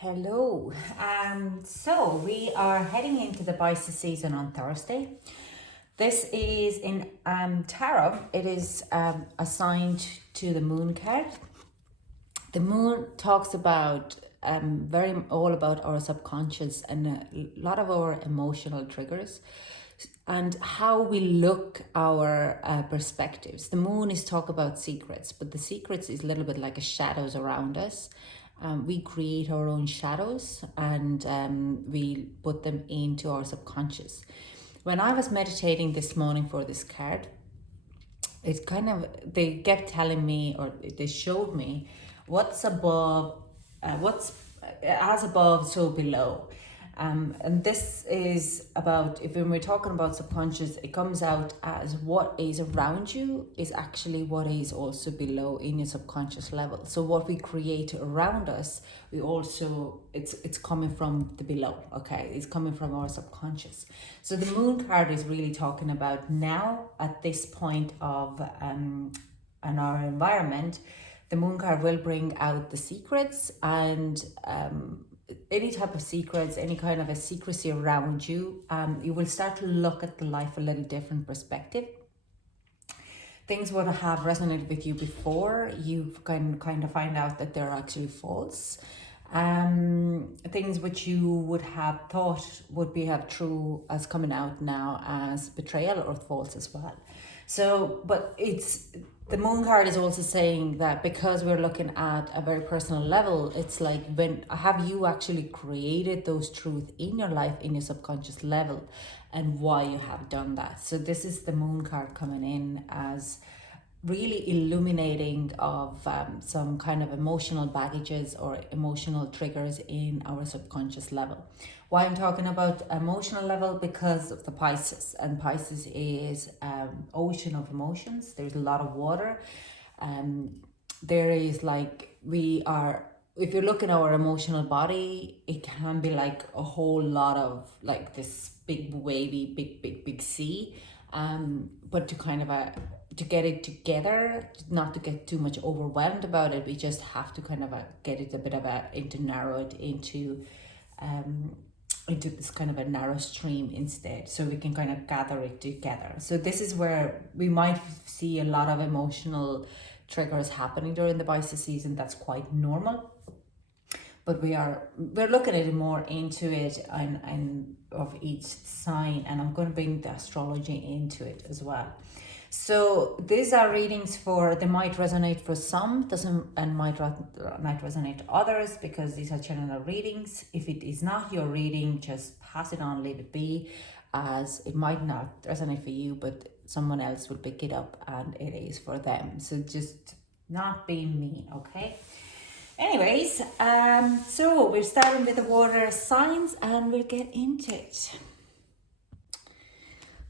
Hello. So we are heading into the Pisces season on Thursday. This is in tarot. It is assigned to the moon card. The moon talks about very all about our subconscious and a lot of our emotional triggers and how we look our perspectives. The moon is talk about secrets, but the secrets is a little bit like a shadows around us. We create our own shadows and we put them into our subconscious. When I was meditating this morning for this card, it kind of, they kept telling me, or they showed me what's above, what's as above, so below. And this is about, if when we're talking about subconscious, it comes out as what is around you is actually what is also below in your subconscious level. So what we create around us, we also, it's coming from the below, okay? It's coming from our subconscious. So the moon card is really talking about now at this point of in our environment, the moon card will bring out the secrets and any type of secrets, any kind of a secrecy around you, you will start to look at the life a little different perspective. Things would have resonated with you before, you can kind of find out that they're actually false. Things which you would have thought would be have true as coming out now as betrayal or false as well. So, but it's, the moon card is also saying that because we're looking at a very personal level, it's like, when have you actually created those truths in your life, in your subconscious level, and why you have done that. So this is the moon card coming in as really illuminating of some kind of emotional baggages or emotional triggers in our subconscious level. Why I'm talking about emotional level? Because of the Pisces, and Pisces is ocean of emotions. There's a lot of water. There is like, we are, if you look at our emotional body, it can be like a whole lot of like this big wavy, big sea. But to kind of to get it together, not to get too much overwhelmed about it, we just have to kind of get it a bit of into narrow it into this kind of a narrow stream instead, so we can kind of gather it together. So this is where we might see a lot of emotional triggers happening during the Pisces season. That's quite normal, but we're looking at it more into it and of each sign, and I'm going to bring the astrology into it as well. So these are readings for, they might resonate for some, doesn't, and might not resonate to others, because these are general readings. If it is not your reading, just pass it on, leave it be, as it might not resonate for you, but someone else will pick it up and it is for them. So just not being me, okay? Anyways, so we're starting with the water signs and we'll get into it.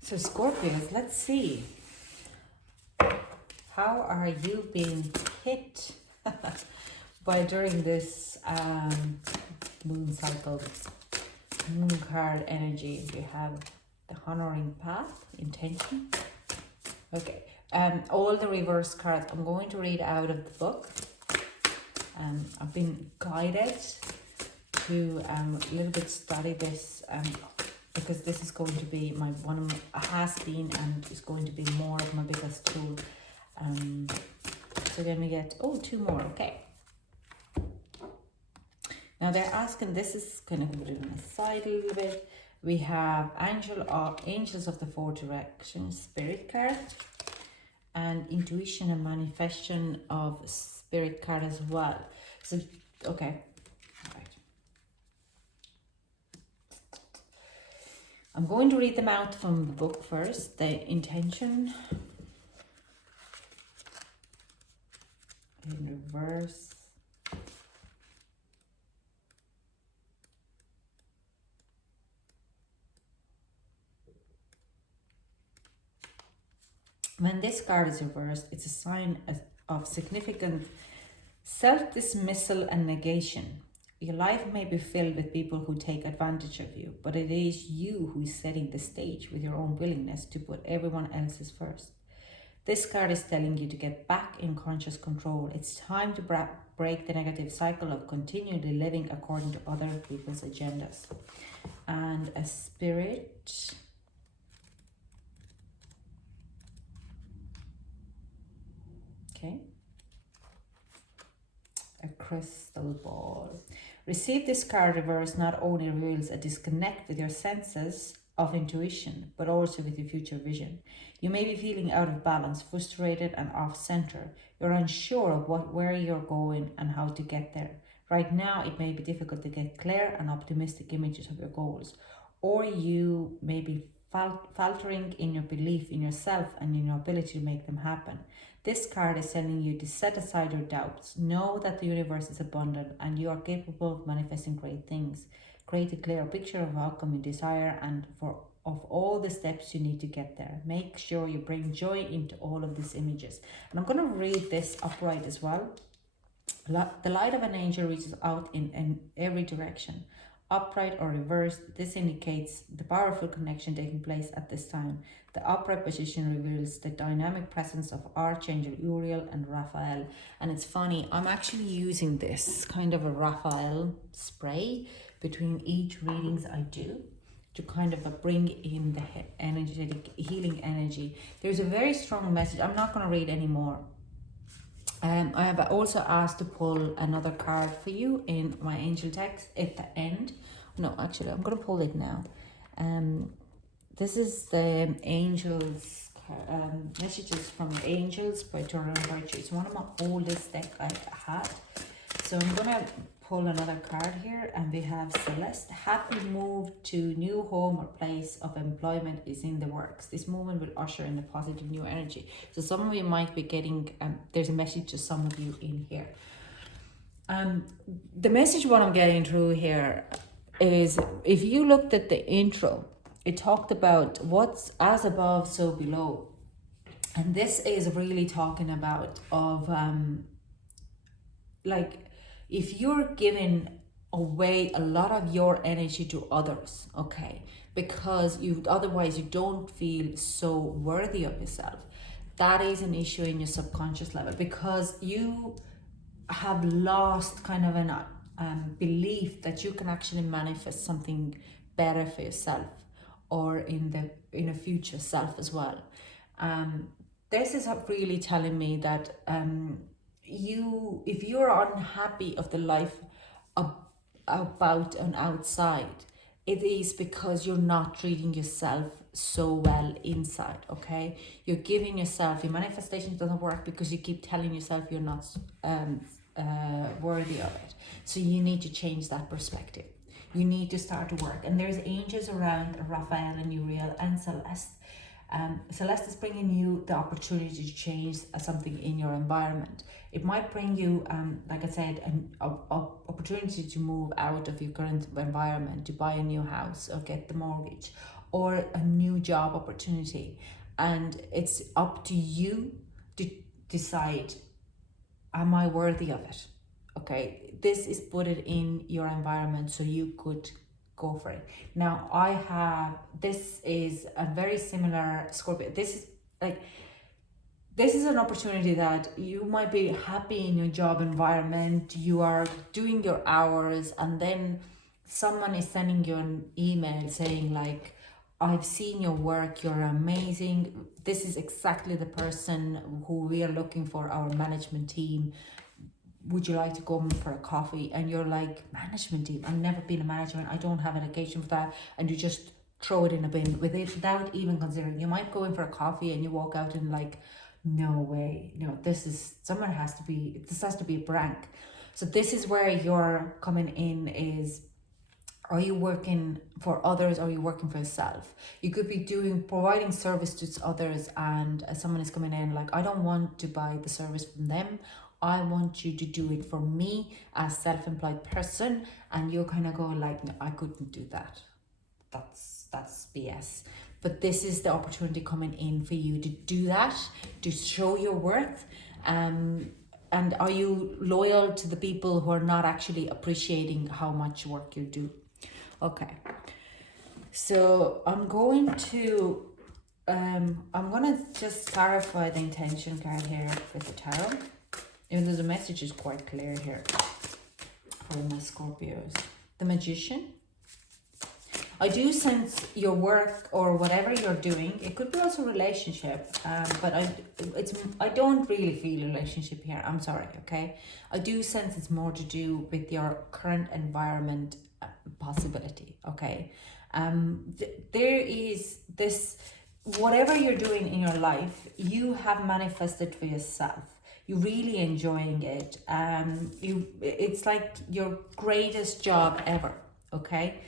So Scorpios, let's see. How are you being hit by during this moon cycle, moon card energy? We have the honoring path, intention. Okay, all the reverse cards I'm going to read out of the book. I've been guided to a little bit study this because this is going to be my has been and is going to be more of my biggest tool. So then we get, oh, two more, okay. Now they're asking, this is kind of put it on the side a little bit. We have Angels of the Four Directions Spirit card, and Intuition and Manifestation of Spirit card as well. So, okay, all right. I'm going to read them out from the book first. The intention in reverse. When this card is reversed, it's a sign of significant self-dismissal and negation. Your life may be filled with people who take advantage of you, but it is you who is setting the stage with your own willingness to put everyone else's first. This card is telling you to get back in conscious control. It's time to break the negative cycle of continually living according to other people's agendas. And a spirit. Okay. A crystal ball. Receive this card reverse not only reveals a disconnect with your senses of intuition, but also with your future vision. You may be feeling out of balance, frustrated and off center. You're unsure of where you're going and how to get there. Right now, it may be difficult to get clear and optimistic images of your goals, or you may be faltering in your belief in yourself and in your ability to make them happen. This card is telling you to set aside your doubts. Know that the universe is abundant and you are capable of manifesting great things. Create a clear picture of outcome you desire and of all the steps you need to get there. Make sure you bring joy into all of these images. And I'm going to read this upright as well. The light of an angel reaches out in every direction. Upright or reversed, this indicates the powerful connection taking place at this time. The upright position reveals the dynamic presence of Archangel Uriel and Raphael. And it's funny, I'm actually using this kind of a Raphael spray between each readings I do to kind of bring in the energetic healing energy. There's a very strong message. I'm not going to read anymore. I have also asked to pull another card for you in my angel text at the end. No, actually, I'm going to pull it now. This is the angels, messages from the angels by Torah and Virtue. It's one of my oldest deck I had. So I'm going to pull another card here, and we have Celeste. Happy move to new home or place of employment is in the works. This movement will usher in a positive new energy. So some of you might be getting, there's a message to some of you in here. The message what I'm getting through here is, if you looked at the intro, it talked about what's as above, so below. And this is really talking about like, if you're giving away a lot of your energy to others, okay, because otherwise you don't feel so worthy of yourself, that is an issue in your subconscious level, because you have lost kind of an belief that you can actually manifest something better for yourself or in a future self as well. This is really telling me that if you're unhappy of the life about and outside, it is because you're not treating yourself so well inside, okay? You're giving yourself, your manifestation doesn't work because you keep telling yourself you're not worthy of it. So you need to change that perspective. You need to start to work. And there's angels around Raphael and Uriel and Celeste. Celeste is bringing you the opportunity to change something in your environment. It might bring you, like I said, an opportunity to move out of your current environment, to buy a new house or get the mortgage, or a new job opportunity. And it's up to you to decide, am I worthy of it? Okay, this is put it in your environment so you could go for it. Now this is a very similar Scorpio. This is an opportunity that you might be happy in your job environment. You are doing your hours, and then someone is sending you an email saying like, I've seen your work, you're amazing. This is exactly the person who we are looking for, our management team. Would you like to go for a coffee? And you're like, management team? I've never been a manager. I don't have an occasion for that. And you just throw it in a bin without even considering. You might go in for a coffee and you walk out and like, no way. No, this has to be a prank. So this is where you're coming in is, are you working for others or are you working for yourself? You could be providing service to others, and someone is coming in like, I don't want to buy the service from them. I want you to do it for me as self-employed person. And you're kind of going like, no, I couldn't do that. That's BS. But this is the opportunity coming in for you to do that, to show your worth. And are you loyal to the people who are not actually appreciating how much work you do? Okay. So I'm going to I'm gonna just clarify the intention card here with the tarot, even though the message is quite clear here for my Scorpios. The Magician. I do sense your work or whatever you're doing. It could be also relationship, but I don't really feel a relationship here. I'm sorry, okay? I do sense it's more to do with your current environment possibility, okay? There is this, whatever you're doing in your life, you have manifested for yourself. You're really enjoying it. It's like your greatest job ever, okay?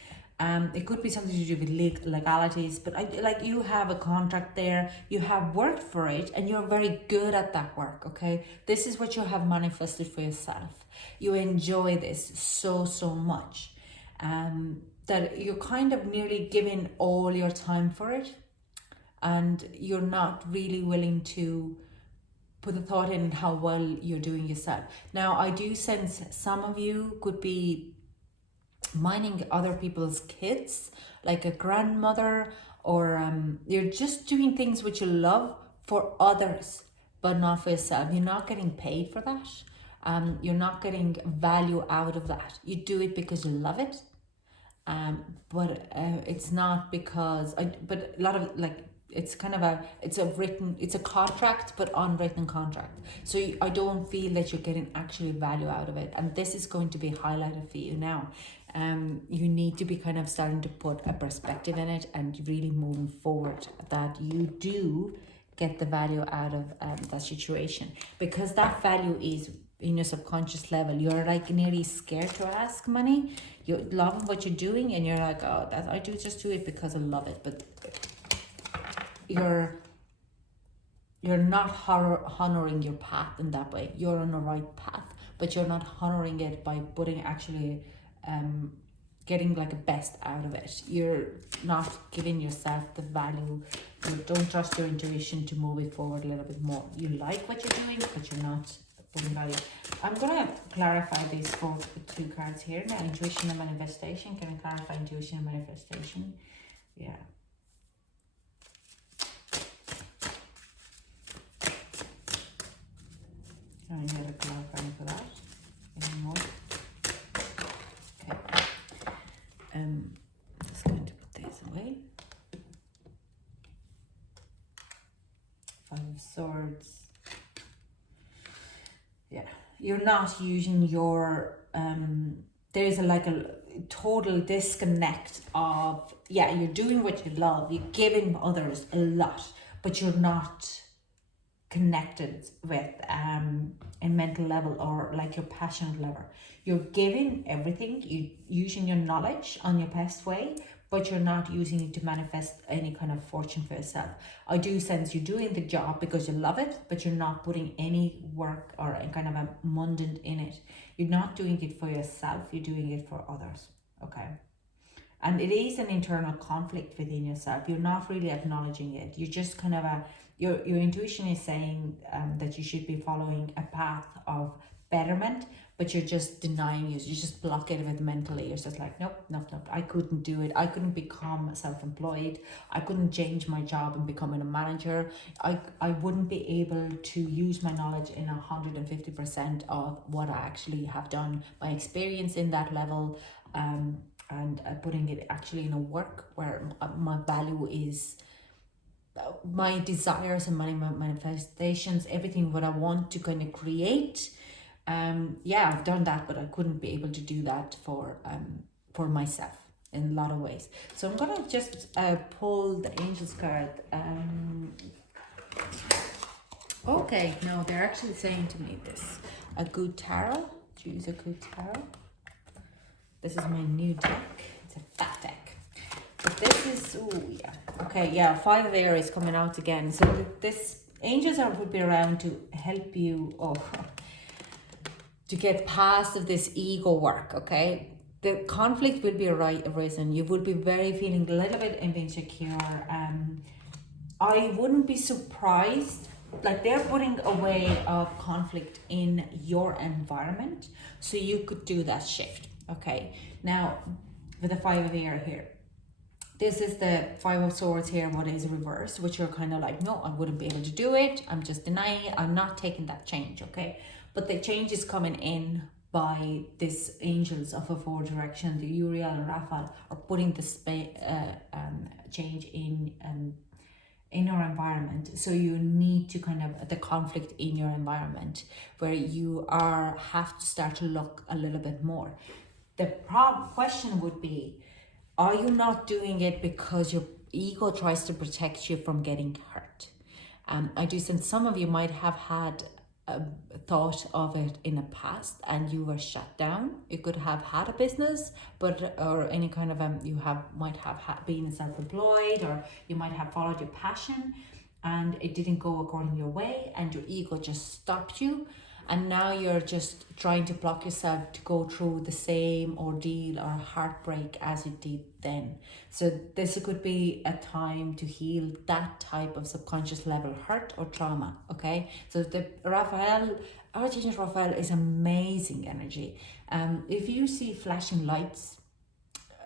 It could be something to do with legalities, but like you have a contract there, you have worked for it, and you're very good at that work, okay? This is what you have manifested for yourself. You enjoy this so much, that you're kind of nearly giving all your time for it, and you're not really willing to put the thought in how well you're doing yourself. Now, I do sense some of you could be minding other people's kids, like a grandmother, or you're just doing things which you love for others, but not for yourself. You're not getting paid for that. You're not getting value out of that. You do it because you love it. But it's not because, but a lot of like, it's kind of it's a contract, but unwritten contract. So I don't feel that you're getting actually value out of it. And this is going to be highlighted for you now. You need to be kind of starting to put a perspective in it and really moving forward that you do get the value out of that situation, because that value is in your subconscious level. You're like nearly scared to ask money. You love what you're doing, and you're like, oh, I just do it because I love it. But you're not honoring your path in that way. You're on the right path, but you're not honoring it by putting actually getting like a best out of it. You're not giving yourself the value. You don't trust your intuition to move it forward a little bit more. You like what you're doing, but you're not putting value. I'm gonna clarify these for the two cards here now. Intuition and manifestation. Can I clarify intuition and manifestation? Yeah. I need a clarifying for that anymore. Okay. I'm just going to put these away. Five of Swords. Yeah, you're not using your there's like a total disconnect of, yeah, you're doing what you love, you're giving others a lot, but you're not connected with a mental level or like your passionate level. You're giving everything, you using your knowledge on your best way, but you're not using it to manifest any kind of fortune for yourself. I do sense you're doing the job because you love it, but you're not putting any work or any kind of a mundane in it. You're not doing it for yourself, you're doing it for others, okay? And it is an internal conflict within yourself. You're not really acknowledging it. You're just kind of your intuition is saying that you should be following a path of betterment, but you're just denying it. You just block it with mentally. You're just like, nope. I couldn't do it. I couldn't become self-employed. I couldn't change my job and becoming a manager. I wouldn't be able to use my knowledge in 150% of what I actually have done. My experience in that level, and putting it actually in a work where my value is my desires and my manifestations, everything what I want to kind of create. Yeah, I've done that, but I couldn't be able to do that for myself in a lot of ways. So I'm gonna just pull the Angels card. Okay, no, they're actually saying to me this: a good tarot. Choose a good tarot. This is my new deck. It's a fat deck. But this is, oh yeah. Okay, yeah, 5 of Air is coming out again. So this angels would be around to help you to get past of this ego work, okay? The conflict will be arisen. You will be feeling a little bit insecure. I wouldn't be surprised, like they're putting a way of conflict in your environment, so you could do that shift, okay? Now, with the 5 of Air here, This is the Five of Swords here, what is reversed, which you're kind of like, no, I wouldn't be able to do it. I'm just denying it. I'm not taking that change, okay? But the change is coming in by these angels of a four direction, the Uriel and Raphael, are putting the change in your environment. So you need to kind of the conflict in your environment where you have to start to look a little bit more. The question would be, are you not doing it because your ego tries to protect you from getting hurt? I do sense some of you might have had a thought of it in the past and you were shut down. You could have had a business, or any kind of might have been self-employed, or you might have followed your passion and it didn't go according your way and your ego just stopped you. And now you're just trying to block yourself to go through the same ordeal or heartbreak as you did then. So this could be a time to heal that type of subconscious level hurt or trauma, okay? So the Archangel Raphael is amazing energy. If you see flashing lights,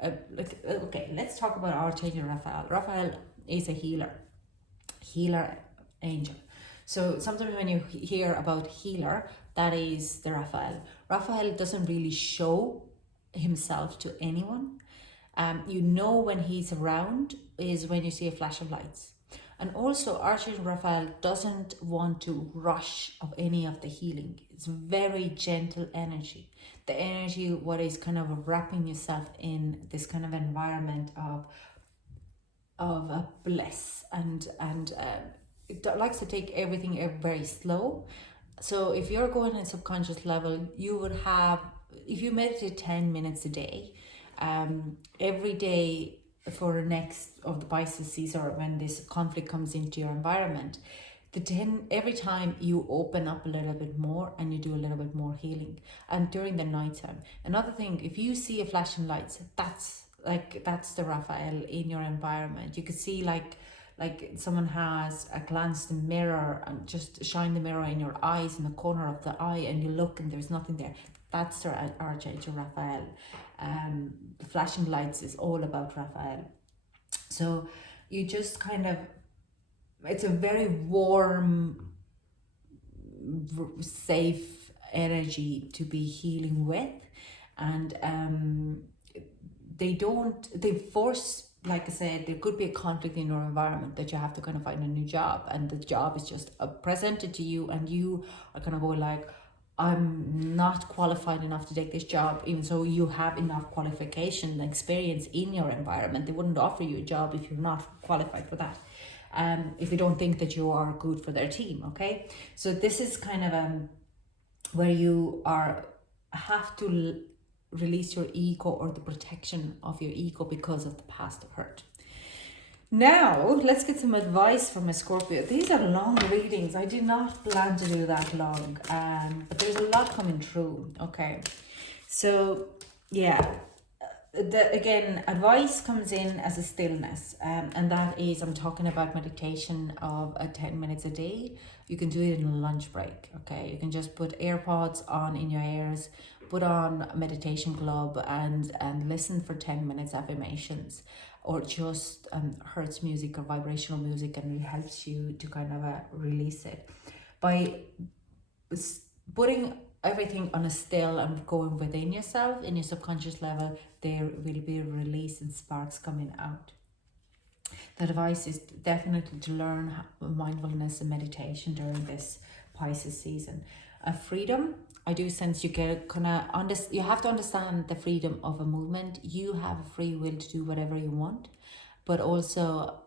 okay, let's talk about Archangel Raphael. Raphael is a healer angel. So sometimes when you hear about healer, that is the Raphael. Raphael doesn't really show himself to anyone. You know when he's around is when you see a flash of lights. And also Archangel Raphael doesn't want to rush of any of the healing. It's very gentle energy. The energy, what is kind of wrapping yourself in this kind of environment of a bliss and it likes to take everything very slow. So if you're going in subconscious level, you would have, if you meditate 10 minutes a day, every day for the next of the Pisces season, or when this conflict comes into your environment, every time you open up a little bit more and you do a little bit more healing. And during the nighttime, another thing, if you see a flashing lights, that's the Raphael in your environment. You could see like someone has a glanced mirror and just shine the mirror in your eyes, in the corner of the eye, and you look and there's nothing there. That's the Archangel Raphael. The flashing lights is all about Raphael. So you just kind of, it's a very warm, safe energy to be healing with. And they force, like I said, there could be a conflict in your environment that you have to kind of find a new job, and the job is just presented to you and you are kind of going like, I'm not qualified enough to take this job, even so you have enough qualification and experience in your environment. They wouldn't offer you a job if you're not qualified for that, if they don't think that you are good for their team, okay? So this is kind of where you have to release your ego, or the protection of your ego because of the past hurt. Now let's get some advice from a Scorpio. These are long readings. I did not plan to do that long, but there's a lot coming through. Okay, so yeah, again, advice comes in as a stillness, and that is, I'm talking about meditation of 10 minutes a day. You can do it in a lunch break. Okay, you can just put AirPods on in your ears, put on Meditation Club and listen for 10 minutes affirmations, or just hertz music or vibrational music, and it helps you to kind of release it. By putting everything on a still and going within yourself, in your subconscious level, there will be a release and sparks coming out. The advice is definitely to learn mindfulness and meditation during this Pisces season. Freedom, I do sense you get you have to understand the freedom of a movement. You have a free will to do whatever you want, but also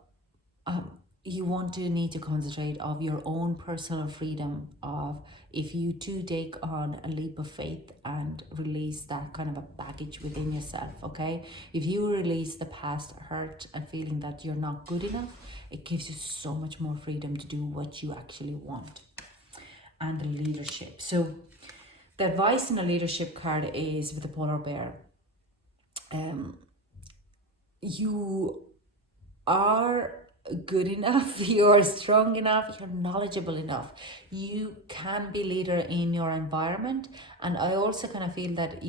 you need to concentrate of your own personal freedom of, if you too take on a leap of faith and release that kind of a baggage within yourself, okay? If you release the past hurt and feeling that you're not good enough, it gives you so much more freedom to do what you actually want. And the leadership. So the advice in the leadership card is with the polar bear. You are good enough, you're strong enough, you're knowledgeable enough. You can be leader in your environment. And I also kind of feel that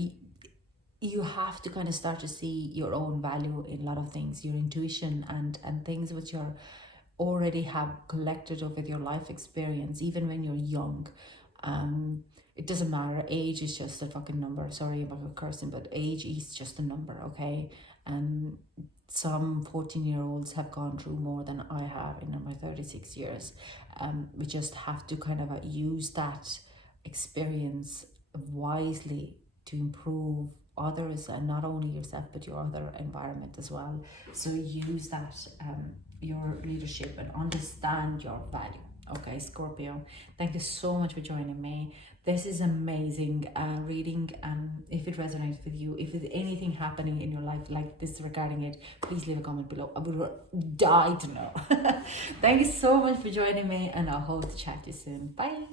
you have to kind of start to see your own value in a lot of things, your intuition and things which you're already have collected over your life experience, even when you're young. It doesn't matter. Age is just a fucking number. Sorry about cursing, but age is just a number, okay? And some 14-year-olds have gone through more than I have in my 36 years. We just have to kind of use that experience wisely to improve others, and not only yourself but your other environment as well. So use that your leadership and understand your value. Okay, Scorpio, thank you so much for joining me. This is amazing reading. If it resonates with you, if there's anything happening in your life like this regarding it, please leave a comment below. I would die to know. Thank you so much for joining me, and I hope to chat to you soon. Bye.